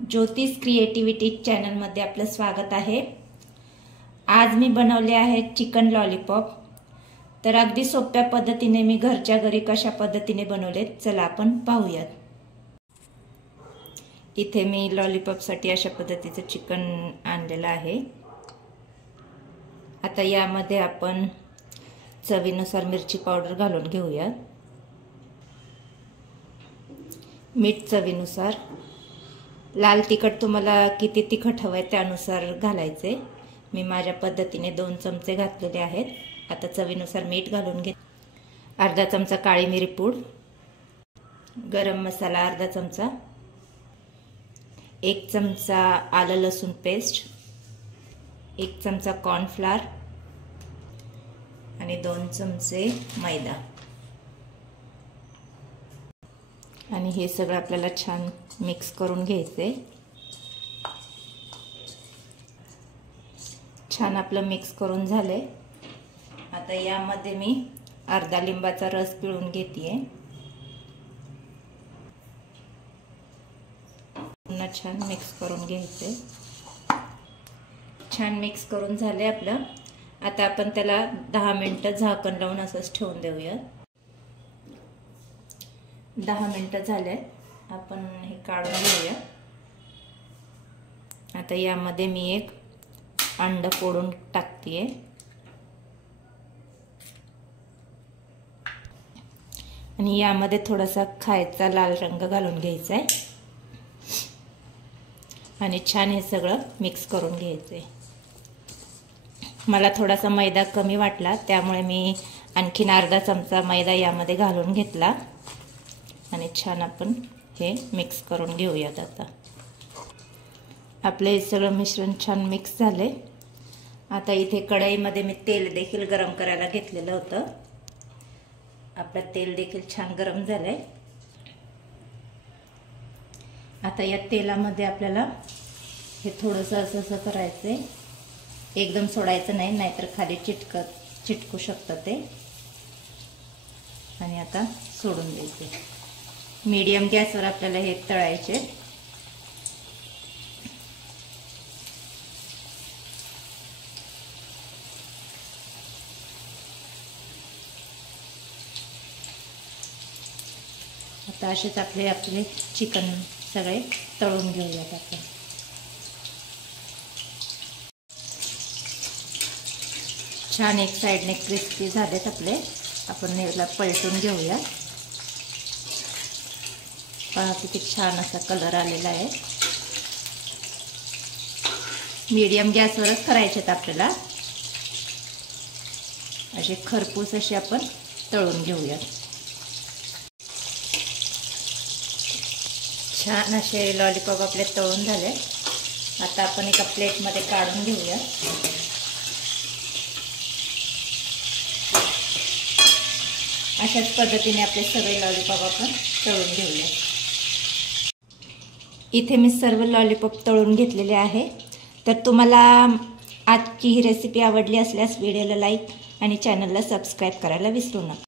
ज्योतिष क्रिएटिव्हिटी चॅनलमध्ये आपलं स्वागत आहे। आज मी बनवले आहे चिकन लॉलीपॉप। तर अगदी सोप्या पद्धतीने मी घरच्या घरी कशा पद्धतीने बनवले चला आपण पाहूयात। इथे मी लॉलीपॉप साठी अशा पद्धतीचे चिकन आणलेलं आहे। आता यामध्ये आपण चवीनुसार मिरची पावडर घालून घेऊया, मीठ चवीनुसार, लाल तिखट तुम्हाला किती तिखट हवंय त्यानुसार घालायचे। मी माझ्या पद्धतीने 2 चमचे घातलेले आहेत। आता चवीनुसार मीठ घालून घे, अर्धा चमचा काळी मिरी पूड, गरम मसाला अर्धा चमचा, 1 चमचा आलं लसूण पेस्ट, 1 चमचा कॉर्नफ्लोअर आणि 2 चमचे मैदा। आणि हे सगळं आपल्याला छान मिक्स करून घ्यायचे। छान आपलं मिक्स करून झाले। आता यामध्ये मी अर्धा लिंबाचा रस पिळून घेतेय। पुन्हा छान मिक्स करून घ्यायचे। छान मिक्स करून झाले आपलं। आता आपण त्याला 10 मिनिटं झाकण लावून असंच ठेवून देऊया। 10 मिनिटं झाले, आपण हे काढून घेऊया। आता यामध्ये मी एक अंड फोडून टाकतेय आणि यामध्ये थोडासा खायचा लाल रंग घालून घ्यायचा आहे आणि छान हे सगळं मिक्स करून घ्यायचंय। मला थोडासा मैदा कमी वाटला त्यामुळे मी आणखीन अर्धा चमचा मैदा यामध्ये घालून घेतला आणि छान आपण हे मिक्स करून घेऊयात। आता आपले हे सगळं मिश्रण छान मिक्स झाले। आता इथे कढईमध्ये मी तेल देखील गरम करायला घेतलेलं होतं। आपलं तेल देखील छान गरम झालंय। आता या तेलामध्ये आपल्याला हे थोडंसं असं करायचंय, एकदम सोडायचं नाही, नाहीतर खाली चिटकू शकतं ते। आणि आता सोडून द्यायचे। मीडियम गॅसवर आपल्याला हे तळायचे। आता असेच आपले चिकन सगळे तळून घेऊयात आपण। छान एक साइडने क्रिस्पी झालेत आपले। आपण याला पलटून घेऊया। पहा किती छान असा कलर आलेला आहे। मीडियम गॅसवरच करायचेत आपल्याला। असे खरपूस असे आपण तळून घेऊया। छान असे लॉलीपॉप आपले तळून झाले। आता आपण एका प्लेटमध्ये काढून घेऊया। अशाच पद्धतीने आपले सगळे लॉलीपॉप आपण तळून घेऊया। इथे मी सर्व लॉलीपॉप तळून घेतलेले आहे। तर तुम्हाला आजची ही रेसिपी आवडली असल्यास व्हिडिओला लाईक आणि चॅनलला सबस्क्राईब करायला विसरू नका।